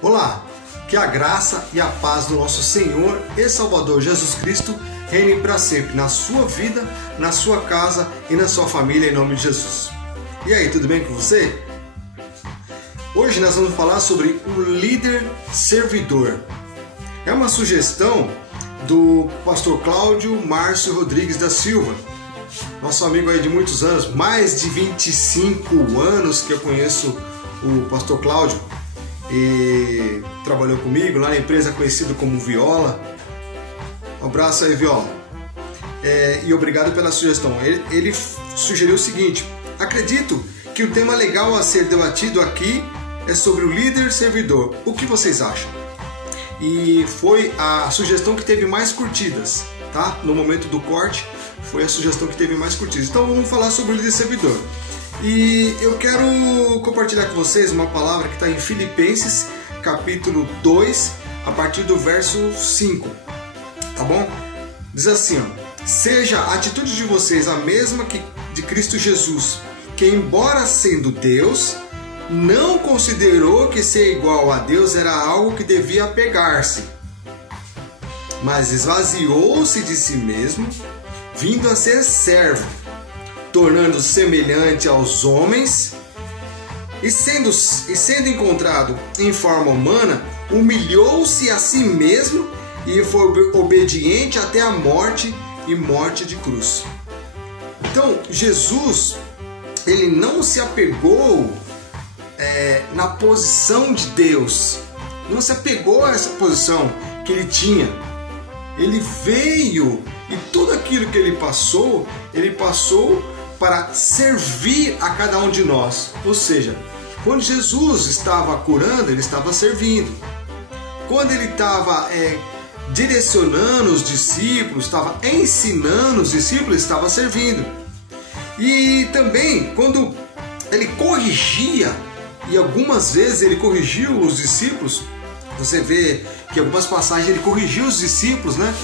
Olá, que a graça e a paz do nosso Senhor e Salvador Jesus Cristo reine para sempre na sua vida, na sua casa e na sua família, em nome de Jesus. E aí, tudo bem com você? Hoje nós vamos falar sobre o líder servidor. É uma sugestão do pastor Cláudio Márcio Rodrigues da Silva, nosso amigo aí de muitos anos, mais de 25 anos que eu conheço o pastor Cláudio, e trabalhou comigo lá na empresa conhecida como Viola. Um abraço aí, Viola. E obrigado pela sugestão. Ele sugeriu o seguinte: acredito que o tema legal a ser debatido aqui é sobre o líder servidor. O que vocês acham? E foi a sugestão que teve mais curtidas, tá? No momento do corte, foi a sugestão que teve mais curtidas. Então vamos falar sobre o líder servidor. E eu quero compartilhar com vocês uma palavra que está em Filipenses, capítulo 2, a partir do verso 5. Tá bom? Diz assim, ó: seja a atitude de vocês a mesma que de Cristo Jesus, que embora sendo Deus, não considerou que ser igual a Deus era algo que devia apegar-se, mas esvaziou-se de si mesmo, vindo a ser servo, tornando-se semelhante aos homens, e sendo encontrado em forma humana, humilhou-se a si mesmo e foi obediente até a morte e morte de cruz. Então, Jesus, ele não se apegou na posição de Deus, não se apegou a essa posição que ele tinha. Ele veio e tudo aquilo que ele passou para servir a cada um de nós. Ou seja, quando Jesus estava curando, ele estava servindo. Quando ele estava direcionando os discípulos, estava ensinando os discípulos, estava servindo. E também quando ele corrigia, e algumas vezes ele corrigiu os discípulos, você vê que em algumas passagens ele corrigiu os discípulos, né?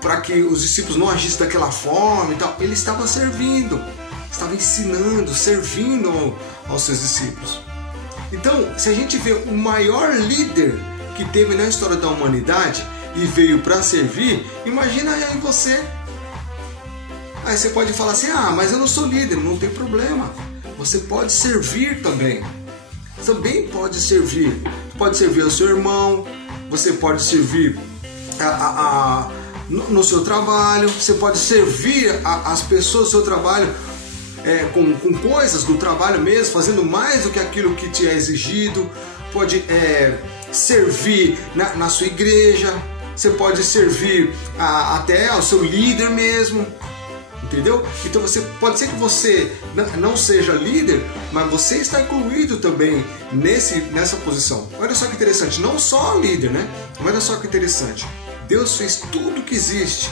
Para que os discípulos não agissem daquela forma e tal. Ele estava servindo, estava ensinando, servindo aos seus discípulos. Então, se a gente vê o maior líder que teve na história da humanidade e veio para servir, imagina aí você. Aí você pode falar assim: ah, mas eu não sou líder. Não tem problema, você pode servir também. Também pode servir. Pode servir ao seu irmão, você pode servir no seu trabalho, você pode servir as pessoas do seu trabalho com coisas do trabalho mesmo, fazendo mais do que aquilo que te é exigido. Pode servir na sua igreja, você pode servir até ao seu líder mesmo, entendeu? Então pode ser que você não seja líder, mas você está incluído também nessa posição. Olha só que interessante, não só líder, né? Olha só que interessante. Deus fez tudo que existe,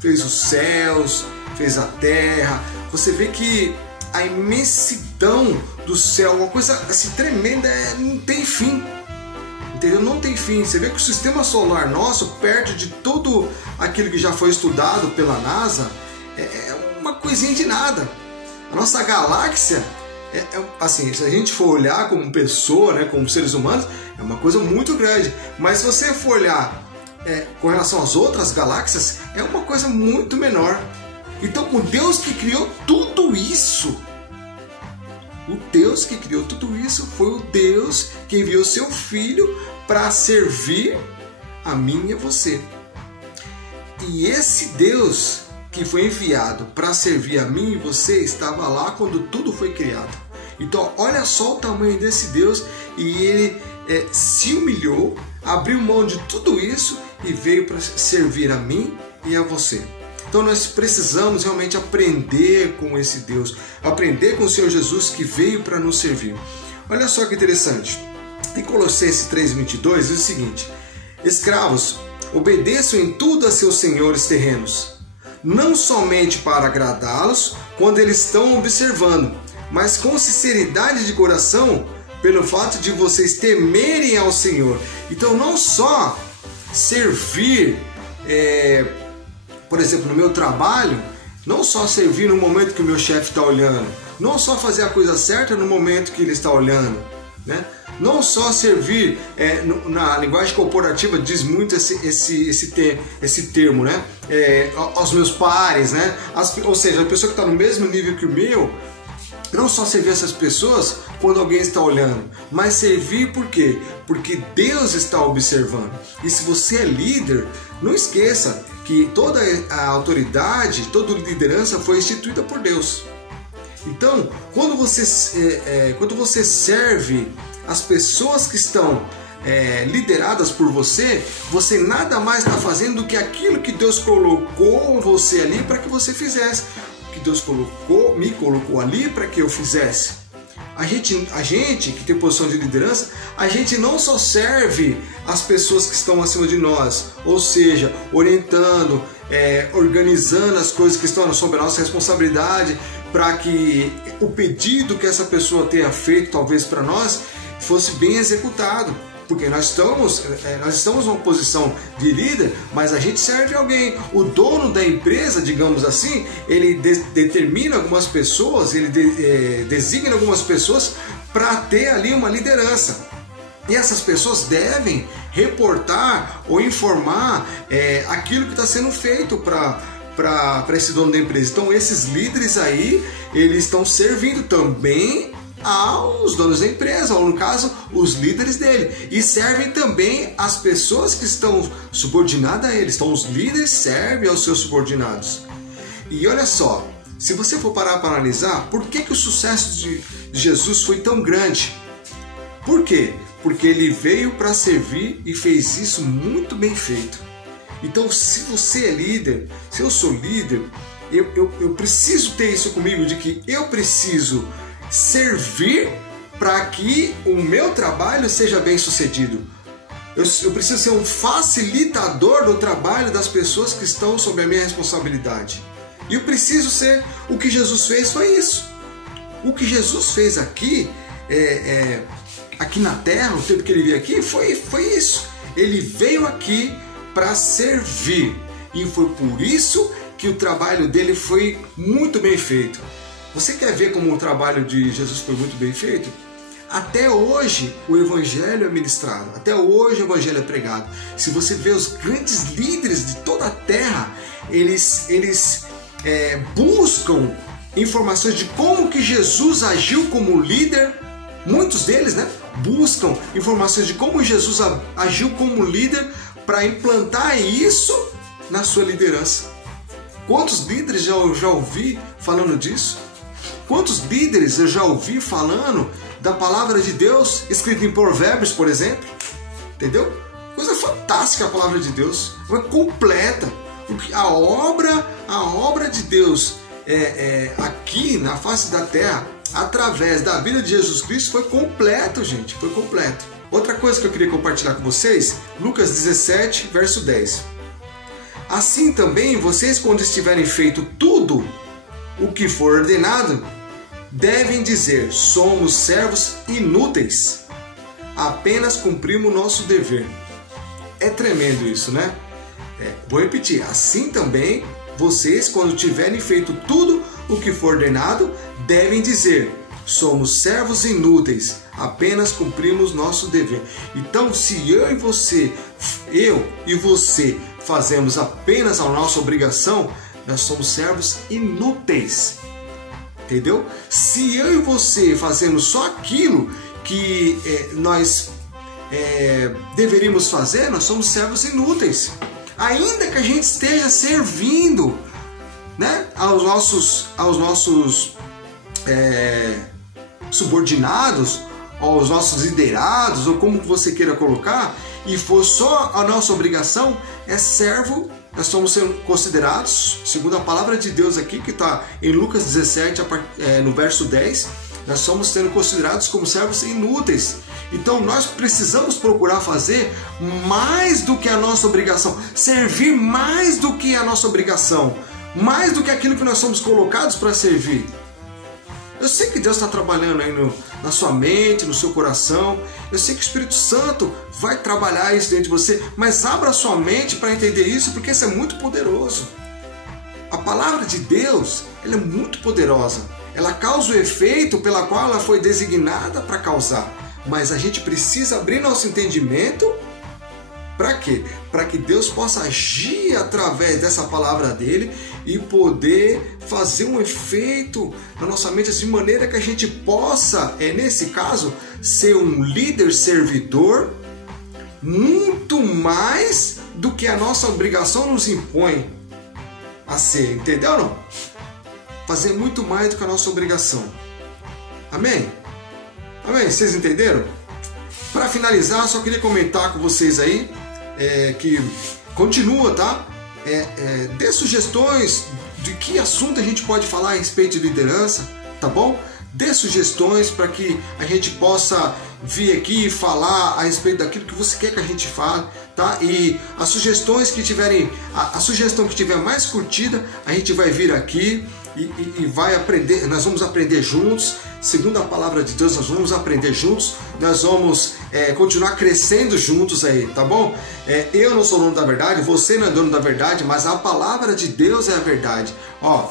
fez os céus, fez a terra. Você vê que a imensidão do céu, uma coisa assim tremenda, não tem fim, entendeu? Não tem fim. Você vê que o sistema solar nosso, perto de tudo aquilo que já foi estudado pela NASA, é uma coisinha de nada. A nossa galáxia, assim, se a gente for olhar como pessoa, né, como seres humanos, é uma coisa muito grande. Mas se você for olhar com relação às outras galáxias, é uma coisa muito menor. Então, o Deus que criou tudo isso, foi o Deus que enviou seu Filho para servir a mim e a você. E esse Deus que foi enviado para servir a mim e você estava lá quando tudo foi criado. Então, olha só o tamanho desse Deus, e ele se humilhou, abriu mão de tudo isso e veio para servir a mim e a você. Então nós precisamos realmente aprender com esse Deus, aprender com o Senhor Jesus que veio para nos servir. Olha só que interessante, em Colossenses 3:22 diz o seguinte: escravos, obedeçam em tudo a seus senhores terrenos, não somente para agradá-los quando eles estão observando, mas com sinceridade de coração, pelo fato de vocês temerem ao Senhor. Então não só servir por exemplo, no meu trabalho, não só servir no momento que o meu chefe está olhando, não só fazer a coisa certa no momento que ele está olhando, né? Não só servir, na linguagem corporativa diz muito esse termo, né? Aos meus pares, né? Ou seja, a pessoa que está no mesmo nível que o meu, não só servir essas pessoas quando alguém está olhando, mas servir por quê? Porque Deus está observando. E se você é líder, não esqueça que toda a autoridade, toda a liderança foi instituída por Deus. Então, quando você serve as pessoas que estão lideradas por você, você nada mais está fazendo do que aquilo que Deus colocou você ali para que você fizesse. Que Deus me colocou ali para que eu fizesse. A gente que tem posição de liderança, a gente não só serve as pessoas que estão acima de nós, ou seja, orientando, organizando as coisas que estão sob a nossa responsabilidade, para que o pedido que essa pessoa tenha feito, talvez para nós, fosse bem executado. Porque nós estamos numa posição de líder, mas a gente serve alguém. O dono da empresa, digamos assim, ele determina algumas pessoas, ele designa algumas pessoas para ter ali uma liderança. E essas pessoas devem reportar ou informar aquilo que está sendo feito para esse dono da empresa. Então esses líderes aí, eles estão servindo também aos donos da empresa, ou no caso, os líderes dele, e servem também as pessoas que estão subordinadas a eles. Então os líderes servem aos seus subordinados. E olha só, se você for parar para analisar, por que o sucesso de Jesus foi tão grande? Por quê? Porque ele veio para servir e fez isso muito bem feito. Então, se você é líder, se eu sou líder, eu preciso ter isso comigo, de que eu preciso servir para que o meu trabalho seja bem sucedido. Eu preciso ser um facilitador do trabalho das pessoas que estão sob a minha responsabilidade. E eu preciso ser, o que Jesus fez foi isso. O que Jesus fez aqui, aqui na terra, o tempo que ele veio aqui, foi isso. Ele veio aqui para servir. E foi por isso que o trabalho dele foi muito bem feito. Você quer ver como o trabalho de Jesus foi muito bem feito? Até hoje o Evangelho é ministrado, até hoje o Evangelho é pregado. Se você vê os grandes líderes de toda a terra, eles buscam informações de como que Jesus agiu como líder. Muitos deles, né, buscam informações de como Jesus agiu como líder para implantar isso na sua liderança. Quantos líderes eu já ouvi falando disso? Quantos líderes eu já ouvi falando da palavra de Deus, escrita em Provérbios, por exemplo? Entendeu? Coisa fantástica a palavra de Deus, é completa. A obra de Deus aqui na face da terra, através da vida de Jesus Cristo, foi completo, gente, foi completo. Outra coisa que eu queria compartilhar com vocês, Lucas 17, verso 10. Assim também vocês, quando estiverem feito tudo o que for ordenado, devem dizer: somos servos inúteis, apenas cumprimos o nosso dever. É tremendo isso, né? Vou repetir, assim também vocês, quando tiverem feito tudo o que for ordenado, devem dizer: somos servos inúteis, apenas cumprimos nosso dever. Então, se eu e você fazemos apenas a nossa obrigação, nós somos servos inúteis. Entendeu? Se eu e você fazemos só aquilo que nós deveríamos fazer, nós somos servos inúteis. Ainda que a gente esteja servindo, né, aos nossos subordinados, aos nossos liderados, ou como você queira colocar, e for só a nossa obrigação, é servo. Nós somos sendo considerados, segundo a palavra de Deus aqui, que está em Lucas 17, no verso 10, nós somos sendo considerados como servos inúteis. Então nós precisamos procurar fazer mais do que a nossa obrigação, servir mais do que a nossa obrigação, mais do que aquilo que nós somos colocados para servir. Eu sei que Deus está trabalhando aí na sua mente, no seu coração. Eu sei que o Espírito Santo vai trabalhar isso dentro de você, mas abra a sua mente para entender isso, porque isso é muito poderoso. A palavra de Deus, ela é muito poderosa. Ela causa o efeito pela qual ela foi designada para causar. Mas a gente precisa abrir nosso entendimento. Para quê? Para que Deus possa agir através dessa palavra dele e poder fazer um efeito na nossa mente de maneira que a gente possa, nesse caso, ser um líder servidor muito mais do que a nossa obrigação nos impõe a ser, entendeu ou não? Fazer muito mais do que a nossa obrigação. Amém? Amém? Vocês entenderam? Para finalizar, só queria comentar com vocês aí que continua, tá? Dê sugestões de que assunto a gente pode falar a respeito de liderança, tá bom? Dê sugestões para que a gente possa vir aqui e falar a respeito daquilo que você quer que a gente fale, tá? E as sugestões que tiverem, a sugestão que tiver mais curtida, a gente vai vir aqui e vai aprender, nós vamos aprender juntos, segundo a palavra de Deus, nós vamos aprender juntos, nós vamos continuar crescendo juntos aí, tá bom? Eu não sou dono da verdade, você não é dono da verdade, mas a palavra de Deus é a verdade. Ó,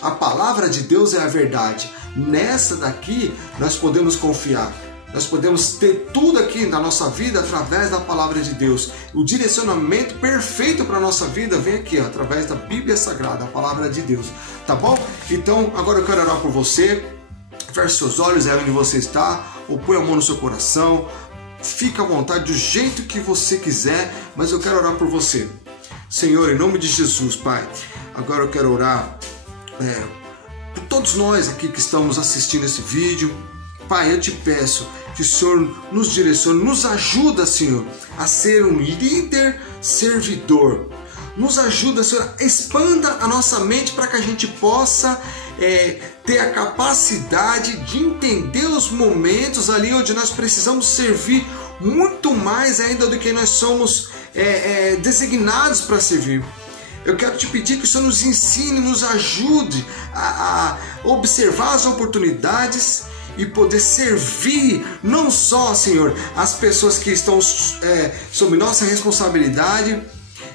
a palavra de Deus é a verdade. Nessa daqui nós podemos confiar. Nós podemos ter tudo aqui na nossa vida através da palavra de Deus. O direcionamento perfeito para a nossa vida vem aqui, ó, através da Bíblia Sagrada, a palavra de Deus. Tá bom? Então, agora eu quero orar por você. Feche seus olhos aí onde você está, ou põe a mão no seu coração. Fica à vontade do jeito que você quiser, mas eu quero orar por você. Senhor, em nome de Jesus, Pai, agora eu quero orar por todos nós aqui que estamos assistindo esse vídeo. Pai, eu te peço que o Senhor nos direcione, nos ajuda, Senhor, a ser um líder servidor. Nos ajuda, Senhor, expanda a nossa mente para que a gente possa ter a capacidade de entender os momentos ali onde nós precisamos servir muito mais ainda do que nós somos designados para servir. Eu quero te pedir que o Senhor nos ensine, nos ajude a observar as oportunidades e poder servir não só, Senhor, as pessoas que estão sob nossa responsabilidade,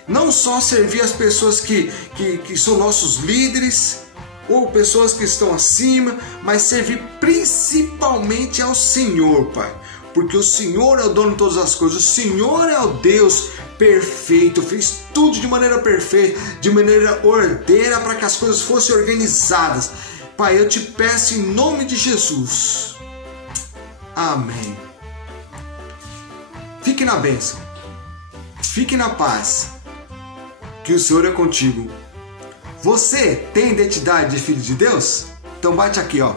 não só servir as pessoas que são nossos líderes ou pessoas que estão acima, mas servir principalmente ao Senhor, Pai, porque o Senhor é o dono de todas as coisas, o Senhor é o Deus perfeito, fez tudo de maneira perfeita, de maneira ordeira para que as coisas fossem organizadas. Pai, eu te peço em nome de Jesus. Amém. Fique na bênção. Fique na paz. Que o Senhor é contigo. Você tem identidade de filho de Deus? Então bate aqui, ó.